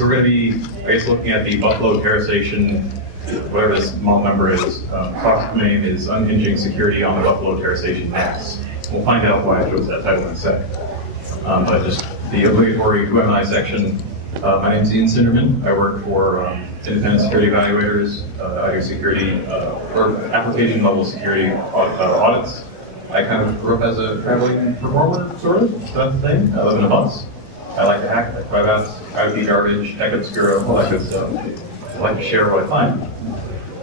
So we're going to be, I guess, looking at the Buffalo TeraStation, whatever this model number is. Talk name is Unhinging Security on the Buffalo TeraStation NAS. We'll find out why I chose that title in a sec. But just the obligatory who am I section. My name is Sindermann. I work for independent security evaluators. I do security or application level security audits. I kind of grew up as a traveling performer, sort of. That's the thing. I live in a bus. I like to hack, I drive out IoT garbage, tech obscura, all that good stuff. I like to share what I find.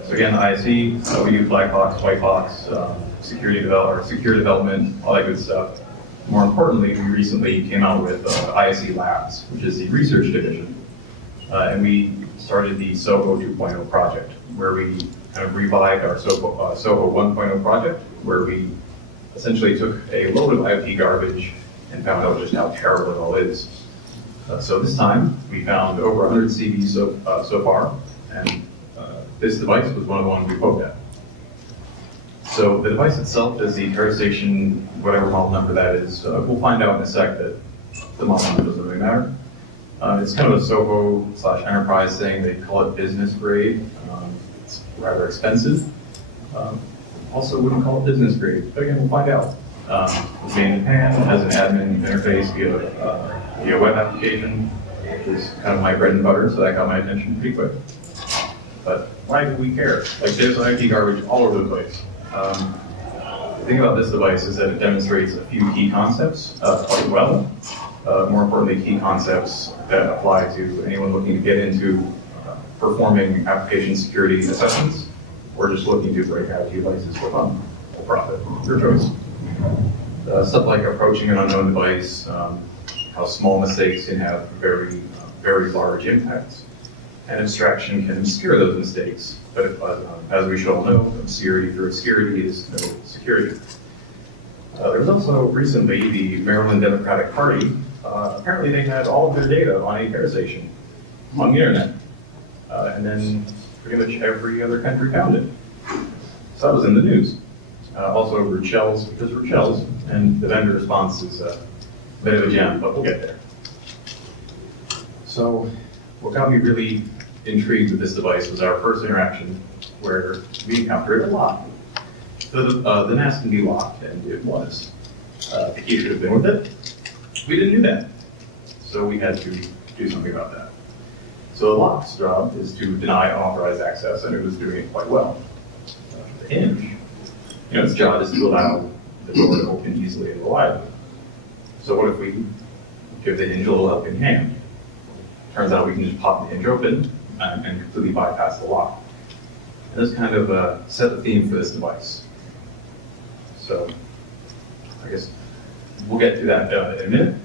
So again, ISE, we use black box, white box, secure development, all that good stuff. More importantly, we recently came out with ISE Labs, which is the research division. And we started the SOHO 2.0 project, where we kind of revived our SOHO 1.0 project, where we essentially took a load of IoT garbage and found out just how terrible it all is. So this time, we found over 100 CVs so far, and this device was one of the ones we poked at. So the device itself is the TeraStation, whatever model number that is. We'll find out in a sec that the model number doesn't really matter. It's kind of a SOHO/enterprise thing. They call it business grade. It's rather expensive. Also wouldn't call it business grade, but again, we'll find out. It's made in Japan, has an admin interface via web application, which is kind of my bread and butter, so that got my attention pretty quick. But why do we care? Like, there's IoT garbage all over the place. The thing about this device is that it demonstrates a few key concepts quite well. More importantly, key concepts that apply to anyone looking to get into performing application security assessments, or just looking to break IoT devices for fun or profit, your choice. Stuff like approaching an unknown device, how small mistakes can have very, very large impacts, and abstraction can obscure those mistakes. But as we should all know, obscurity through obscurity is no security. There was also recently the Maryland Democratic Party. Apparently they had all of their data on a TeraStation on the internet. And then pretty much every other country found it. So that was in the news. Also root shells, because root shells, and the vendor response is a bit of a gem, but we'll get there. So what got me really intrigued with this device was our first interaction, where we encountered a lock. So the NAS can be locked, and it was. The key should have been with it. We didn't do that. So we had to do something about that. So the lock's job is to deny unauthorized access, and it was doing it quite well. The hinge, its job is to allow the door to open easily and reliably. So what if we give the hinge a little helping hand? Turns out we can just pop the hinge open and completely bypass the lock. And this kind of set the theme for this device. So I guess we'll get to that in a minute.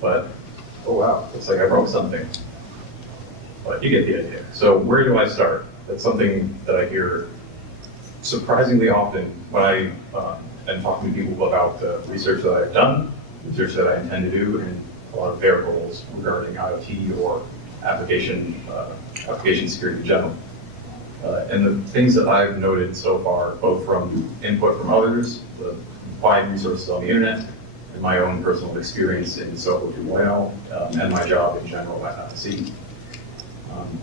But, oh wow, looks like I broke something. But you get the idea. So where do I start? That's something that I hear surprisingly often when I am talking to people about the research that I've done, research that I intend to do, and a lot of their goals regarding IoT or application security in general. And the things that I've noted so far, both from input from others, the wide resources on the internet, and my own personal experience in SOHO 2.0, and my job in general at ISE.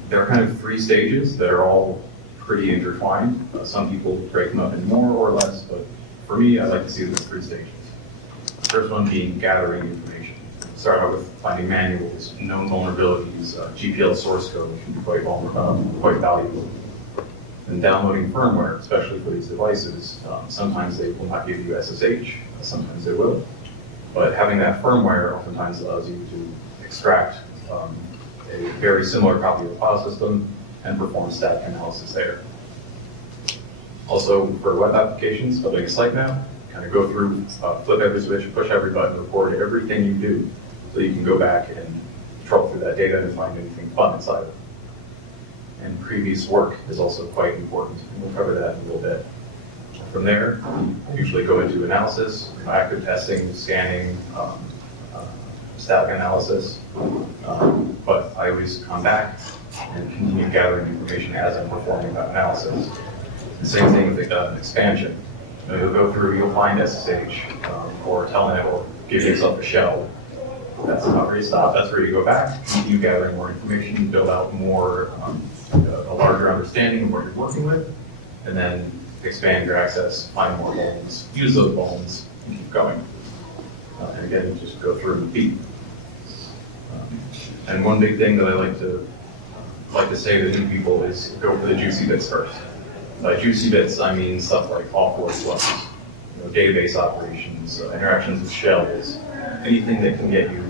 There are kind of three stages that are all pretty intertwined. Some people break them up in more or less, but for me, I like to see them as three stages. The first one being gathering information. Start out with finding manuals, known vulnerabilities, GPL source code, which can be quite valuable. And downloading firmware, especially for these devices. Sometimes they will not give you SSH, sometimes they will. But having that firmware oftentimes allows you to extract a very similar copy of the file system and perform static analysis there. Also, for web applications, building a site map, kind of go through, flip every switch, push every button, record everything you do, so you can go back and troll through that data and find anything fun inside of it. And previous work is also quite important, and we'll cover that in a little bit. From there, we usually go into analysis, active testing, scanning, static analysis, but I always come back and continue gathering information as I'm performing that analysis. The same thing with expansion. You'll go through, you'll find SSH or telnet or give yourself a shell. that's not where you stop. That's where you go back, continue gathering more information, build out more, a larger understanding of what you're working with, and then expand your access, find more vulns, use those vulns, and keep going. And again, you just go through and repeat. And one big thing that I like to say to new people is go for the juicy bits first. By juicy bits, I mean stuff like offboard flux, database operations, interactions with shells, anything that can get you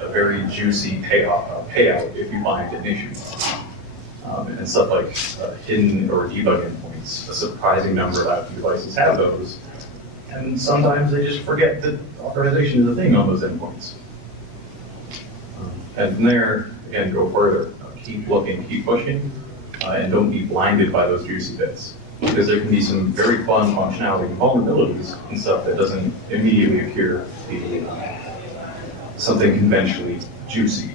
a very juicy payout if you find an issue. And stuff like hidden or debug endpoints. A surprising number of devices have those, and sometimes they just forget that authorization is a thing on those endpoints. And from there, again, go further. Keep looking, keep pushing, and don't be blinded by those juicy bits. Because there can be some very fun functionality and vulnerabilities and stuff that doesn't immediately appear to be something conventionally juicy.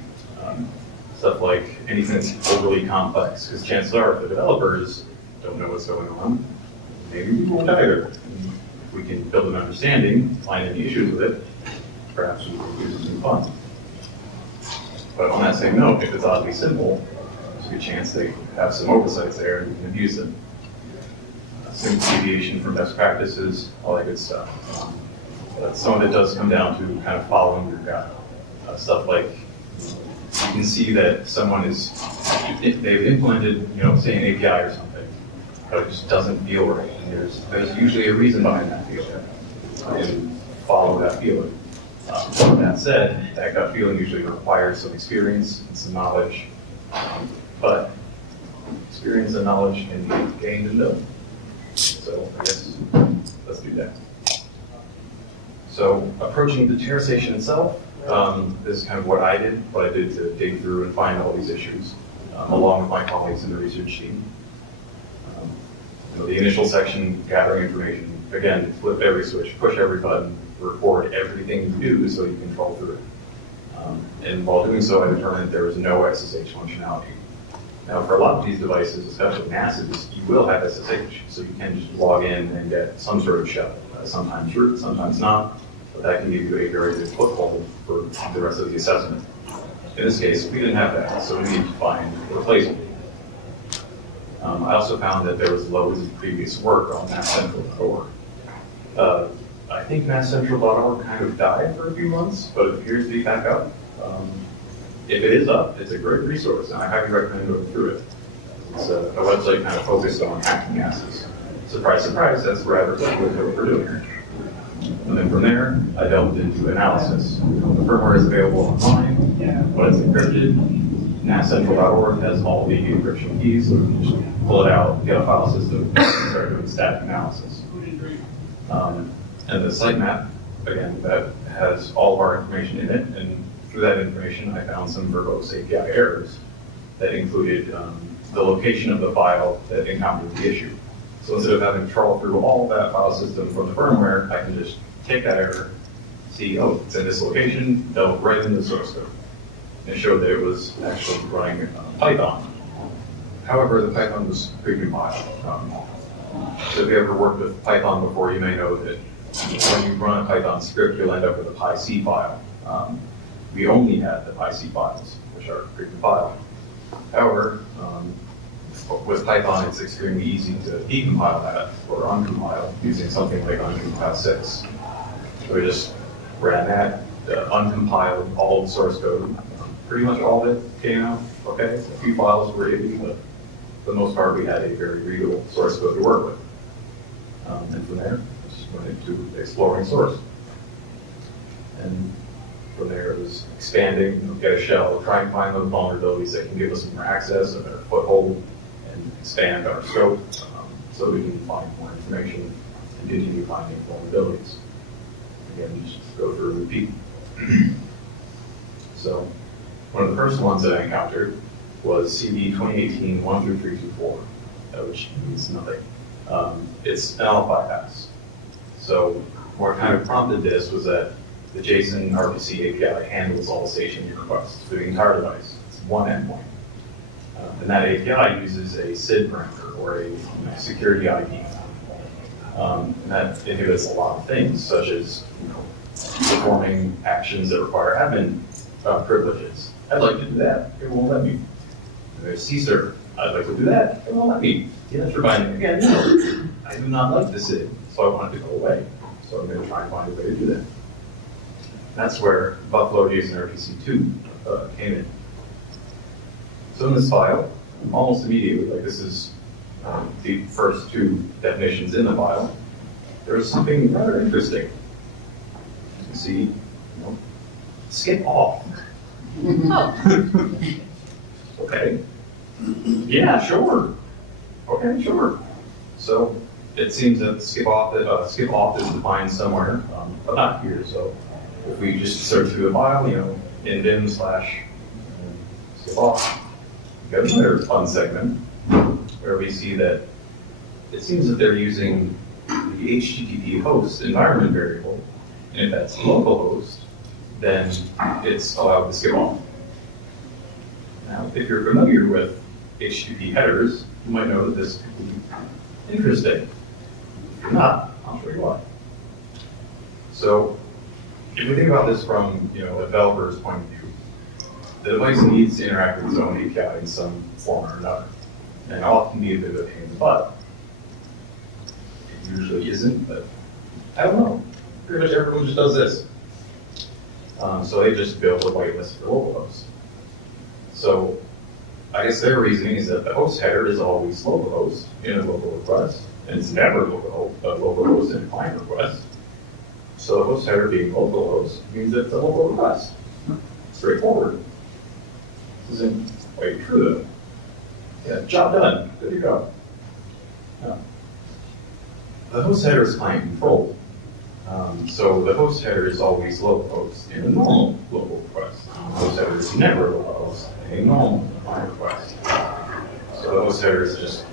Stuff like anything that's overly complex, because chances are if the developers don't know what's going on, maybe we won't either. And if we can build an understanding, find any issues with it, perhaps we can do some fun. But on that same note, if it's oddly simple, there's a good chance they have some oversights there and you can abuse them. Some deviation from best practices, all that good stuff. But some of it does come down to kind of following your gut. Stuff like you can see that someone they've implemented, say an API or something, but it just doesn't feel right. And there's usually a reason behind that feeling, and follow that feeling. With that said, that gut feeling usually requires some experience and some knowledge, but experience and knowledge can be gained and built. So I guess let's do that. So approaching the TeraStation itself, this is kind of what I did to dig through and find all these issues, along with my colleagues in the research team. The initial section, gathering information, again, flip every switch, push every button, record everything you do so you can troll through it. And while doing so, I determined that there was no SSH functionality. Now, for a lot of these devices, especially NASes, you will have SSH, so you can just log in and get some sort of shell. Sometimes root, sometimes not, but that can give you a very good foothold for the rest of the assessment. In this case, we didn't have that, so we need to find a replacement. I also found that there was loads of previous work on masscentral.org. I think masscentral.org kind of died for a few months, but it appears to be back up. If it is up, it's a great resource, and I highly recommend going through it. It's a website kind of focused on hacking NASes. Surprise, surprise, that's rather exactly what we're doing here. And then from there, I delved into analysis. The firmware is available online, but it's encrypted. NAScentral.org has all the encryption keys, so we can just pull it out, get a file system, and start doing static analysis. And the sitemap, again, that has all of our information in it, and through that information, I found some verbose API errors that included the location of the file that encountered the issue. So instead of having to trawl through all of that file system from the firmware, I can just take that error, see, oh, it's in this location, delve right into the source code. And it showed that it was actually running Python. However, the Python was precompiled. So if you ever worked with Python before, you may know that when you run a Python script, you'll end up with a PyC file. We only had the PyC files, which are precompiled. However, with Python, it's extremely easy to decompile that or uncompile using something like uncompile 6. So we just ran that, uncompiled all the source code. Pretty much all of it came out okay. A few files were iffy, but for the most part, we had a very readable source code to work with. And from there, just went into exploring source. And from there, it was expanding, get a shell, try and find those vulnerabilities that can give us more access, a better foothold, and expand our scope so we can find more information and continue finding vulnerabilities. Again, just go through and repeat. So, one of the first ones that I encountered was CD 2018-13324, which means nothing. It's an LFI pass. So, what kind of prompted this was that the JSON RPC API handles all station requests for the entire device. It's one endpoint. And that API uses a SID parameter or a security ID. And that inhibits a lot of things, such as performing actions that require admin privileges. I'd like to do that. It won't let me. There's CSER. I'd like to do that. It won't let me. DNS binding. Again, no. I do not like this SID, so I want it to go away. So I'm going to try and find a way to do that. That's where Buffalo JSON-RPC2 came in. So in this file, almost immediately, like this is the first two definitions in the file, there's something rather interesting. You can see, skip off. Okay. Yeah, sure. Okay, sure. So it seems that skip off is defined somewhere, but not here. So if we just search through the file, in dim / skip off, we got another fun segment where we see that it seems that they're using the HTTP host environment variable, and if that's localhost, then it's allowed to skip off. Now, if you're familiar with HTTP headers, you might know that this could be interesting. If you're not, I'll show you why. So, if we think about this from a developer's point of view, the device needs to interact with its own API in some form or another, and often be a bit of a pain in the butt. It usually isn't, but I don't know. Pretty much everyone just does this. So they just build a whitelist for localhost. So I guess their reasoning is that the host header is always localhost in a local request, and it's never localhost in a client request. So the host header being localhost means it's a local request. Straightforward. This isn't quite true though. Yeah, job done. Good to go. Yeah. The host header is client controlled. So the host header is always localhost in a normal local request. The host header is never localhost in a normal client request. So the host header is just,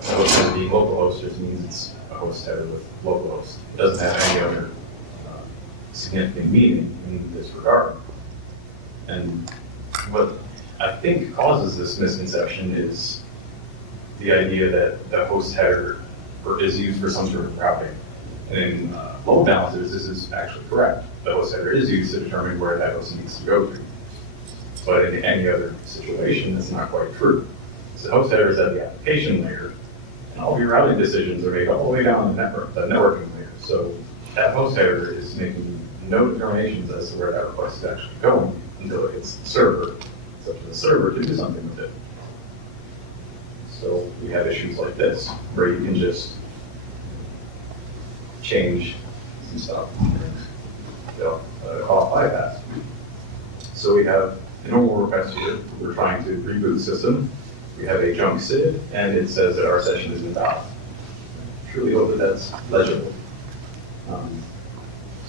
the host header being localhost just means it's a host header with localhost. It doesn't have any other significant meaning in this regard. And what I think causes this misconception is the idea that the host header is used for some sort of routing. And in load balancers, this is actually correct. The host header is used to determine where that host needs to go to. But in any other situation, that's not quite true. So the host header is at the application layer, and all of your routing decisions are made all the way down the networking layer. So that host header is making no determinations as to where that request is actually going until it hits the server. It's up to the server to do something with it. So we have issues like this, where you can just change some stuff, off bypass. So we have a normal request here. We're trying to reboot the system. We have a junk SID, and it says that our session is invalid. Truly hope that that's legible.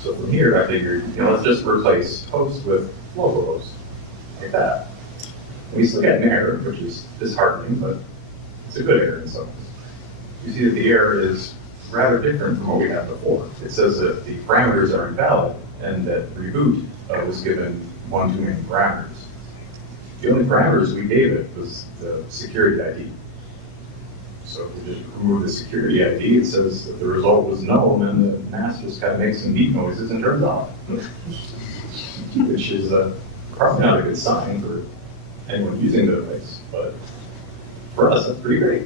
So from here, I figured, let's just replace host with localhost, like that. We still get an error, which is disheartening, but it's a good error in some ways. You see that the error is rather different from what we had before. It says that the parameters are invalid, and that reboot was given one too many parameters. The only parameters we gave it was the security ID. So if we just remove the security ID, it says that the result was null, and the NAS just kind of makes some beep noises and turns off, which is probably not a good sign for anyone using the device, but for us, that's pretty great.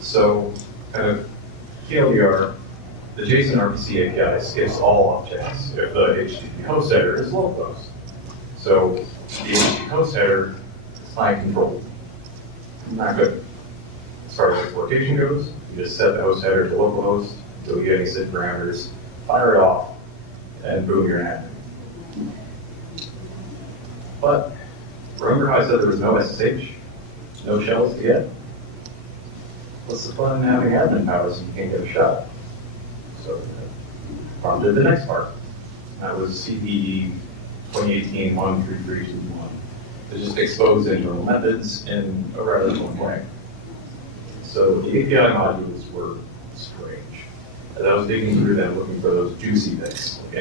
So, kind of TLDR, the JSON RPC API skips all objects if the HTTP host header is localhost. So the HTTP host header is client controlled. Not good. As far as exploitation goes, you just set the host header to localhost until you get any SID parameters, fire it off, and boom, you're an admin. But remember how I said there was no SSH, no shells to get? What's the fun in having admin powers if you can't get a shot? So prompted the next part. That was CVE 2018-13321. It just exposed internal methods in a rather fun way. So the API modules were strange. As I was digging through them, looking for those juicy bits, like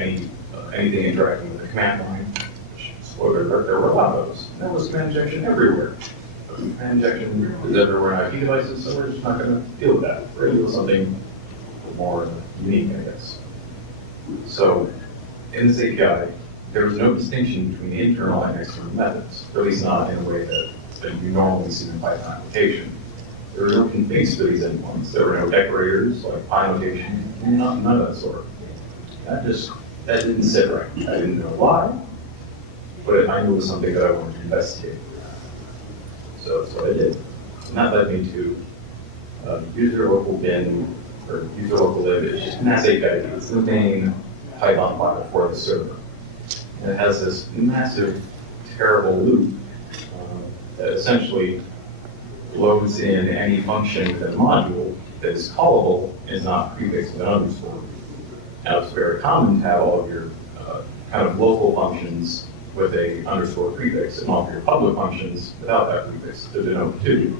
anything interacting with the command line, spoiler alert, there were a lot of those. There was command injection everywhere. Command injection is everywhere in IP devices, so we're just not going to deal with that. We're going to deal with something more unique, I guess. So in this API, there is no distinction between the internal and external methods, or at least not in a way that you normally see in Python application. There were no configs for these endpoints. There were no decorators, like pi notation, none of that sort. That didn't sit right. I didn't know why, but I knew it was something that I wanted to investigate. So I did. And that led me to user local bin, or user local lib. It's just NAS API. It's the main Python file for the server. And it has this massive, terrible loop that essentially loads in any function within a module that is callable and is not prefixed with an underscore. Now, it's very common to have all of your kind of local functions with a underscore prefix and all of your public functions without that prefix to denote two.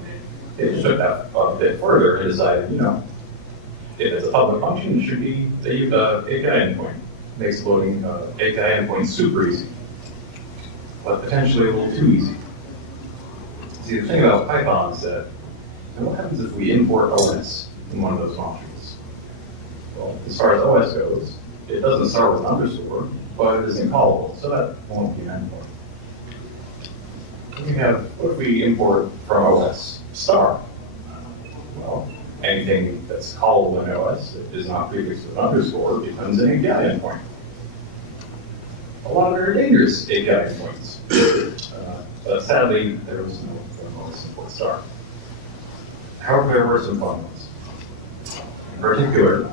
It just took that a bit further and decided, if it's a public function, it should be the API endpoint. Makes loading API endpoints super easy, but potentially a little too easy. See, the thing about Python is that, what happens if we import OS in one of those functions? Well, as far as OS goes, it doesn't start with an underscore, but it is incallable, so that won't be an endpoint. What if we import from OS star? Well, anything that's callable in OS that is not prefixed with an underscore becomes an API endpoint. A lot of very dangerous API endpoints. But sadly, there was no OS support star. However, there were some fun ones. In particular,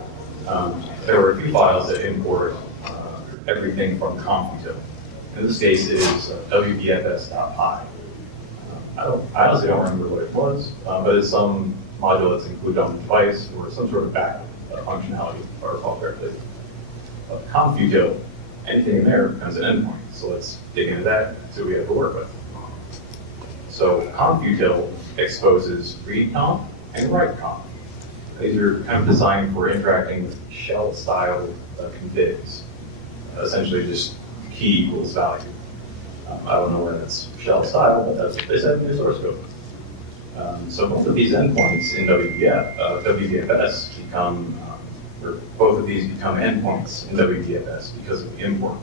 there were a few files that import everything from confutil. In this case, it is wbfs.py. I honestly don't remember what it was, but it's some module that's included on the device or some sort of backup functionality, if I recall correctly. Confutil, anything in there becomes an endpoint. So let's dig into that and see what we have to work with. So confutil exposes read conf and write conf. These are kind of designed for interacting with shell-style configs. Essentially just key equals value. I don't know whether that's shell-style, but that's what they said in their source code. So both of these endpoints in WBFS become, or both of these become endpoints in WBFS because of the import.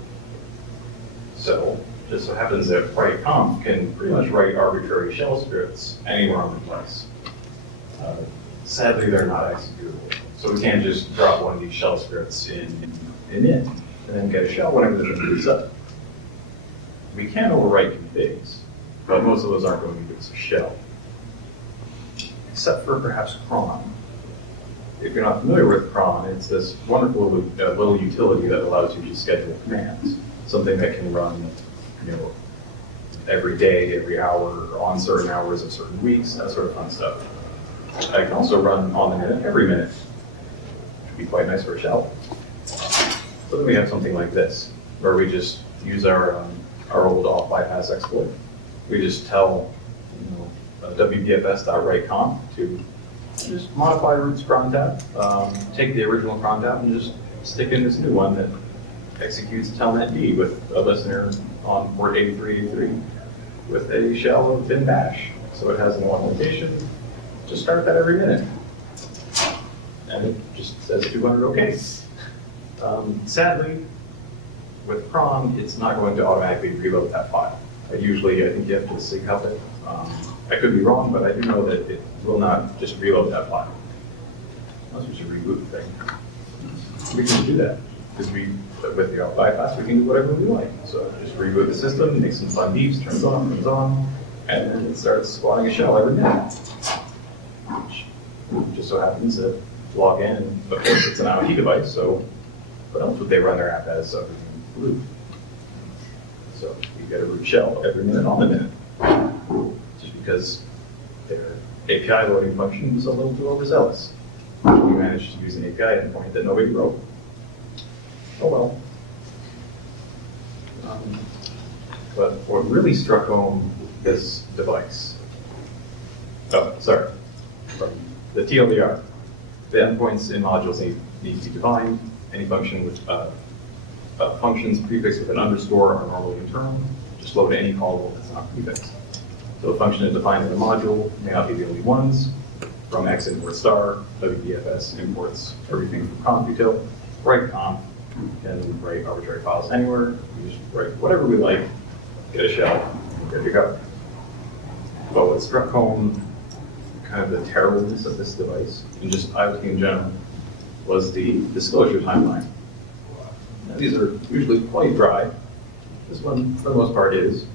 So just so happens that write conf can pretty much write arbitrary shell scripts anywhere on the device. Sadly, they're not executable. So we can't just drop one of these shell scripts in it and then get a shell whenever the thing boots up. We can overwrite configs, but most of those aren't going to give us a shell. Except for perhaps cron. If you're not familiar with cron, it's this wonderful little utility that allows you to schedule commands. Something that can run, every day, every hour, on certain hours of certain weeks, that sort of fun stuff. I can also run on the minute every minute, which would be quite nice for a shell. So then we have something like this, where we just use our old off bypass exploit. We just tell wbfs.writeConf to just modify root's cron tab, take the original cron tab and just stick in this new one that executes telnet D with a listener on port 8383 with a shell of bin bash. So it has an one location. Just start that every minute. And it just says 200 OK. Sadly, with cron, it's not going to automatically reload that file. I think you have to sync up it. I could be wrong, but I do know that it will not just reload that file. Unless we should reboot the thing. We can do that, because with the bypass, we can do whatever we like. So just reboot the system, make some fun beeps, turns on, and then it starts spawning a shell every minute. Which just so happens to log in, and of course it's an IoT device, so what else would they run their app as other than root? So you get a root shell every minute on the minute. Just because their API loading function was a little too overzealous. We managed to use an API endpoint that nobody wrote. Oh well. But what really struck home this device, from the TLDR, the endpoints in modules need to be defined. Any function with functions prefixed with an underscore are normally internal. Just load any callable that's not prefixed. So a function is defined in the module may not be the only ones. From X import star, WBFS imports everything from confutil, write conf, can write arbitrary files anywhere. We just write whatever we like, get a shell, good to go. But what struck home kind of the terribleness of this device, and just IoT in general, was the disclosure timeline. Now, these are usually quite dry. This one, for the most part, is.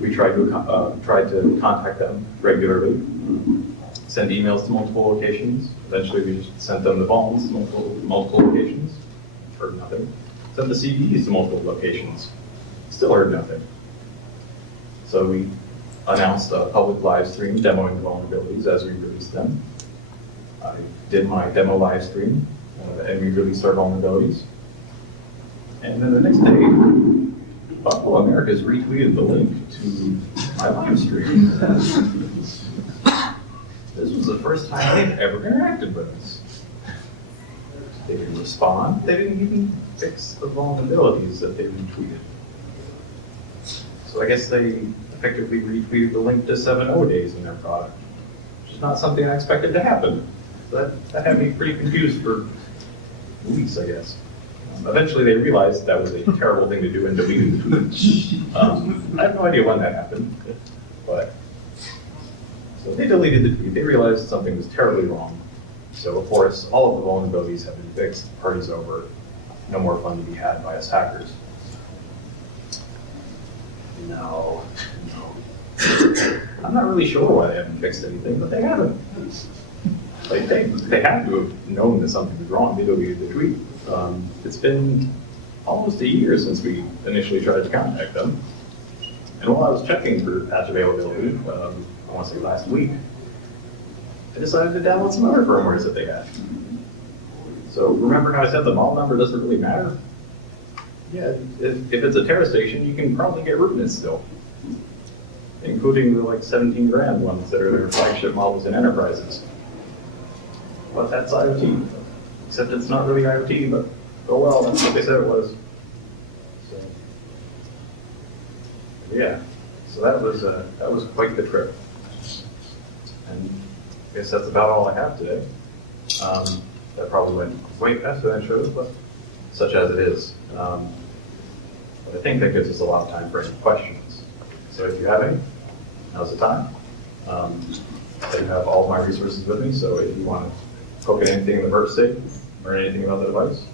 We tried to contact them regularly, send emails to multiple locations. Eventually, we just sent them the bombs to multiple locations. Heard nothing. Sent the CVEs to multiple locations. Still heard nothing. So we announced a public live stream demoing the vulnerabilities as we released them. I did my demo live stream, and we released our vulnerabilities. And then the next day, Buffalo America's retweeted the link to my live stream. This was the first time they've ever interacted with us. They didn't respond. They didn't even fix the vulnerabilities that they retweeted. So I guess they effectively retweeted the link to 7.0 days in their product, which is not something I expected to happen. That had me pretty confused for weeks, I guess. Eventually, they realized that was a terrible thing to do and deleted the tweet. I have no idea when that happened, but so they deleted the tweet. They realized something was terribly wrong. So, of course, all of the vulnerabilities have been fixed. The party's over. No more fun to be had by us hackers. No. I'm not really sure why they haven't fixed anything, but they haven't. Like they had to have known that something was wrong. They deleted the tweet. It's been almost a year since we initially tried to contact them. And while I was checking for patch availability, I want to say last week, I decided to download some other firmwares that they had. So remember how I said the model number doesn't really matter? Yeah, if it's a TeraStation, you can probably get rootness still, including the like 17 grand ones that are their flagship models in enterprises. But that's IoT. Except it's not really IoT, but oh well, that's what they said it was. So, yeah, so that was quite the trip. And I guess that's about all I have today. That probably went way faster than I should have, but such as it is. But I think that gives us a lot of time for any questions. So if you have any, now's the time. I have all of my resources with me, so if you want to poke at anything in the birth state, learn anything about the device,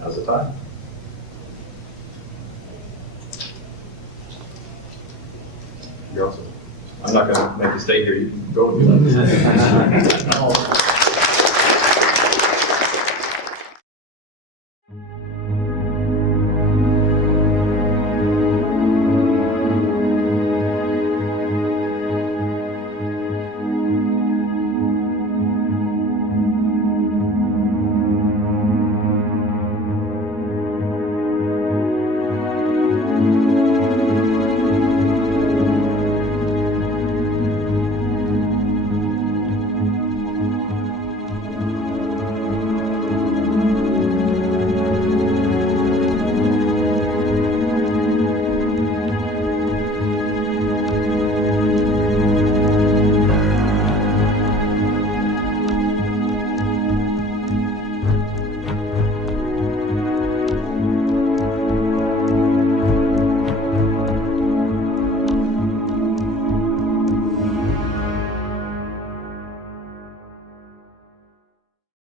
now's the time. You're also, I'm not going to make you stay here. You can go if you like.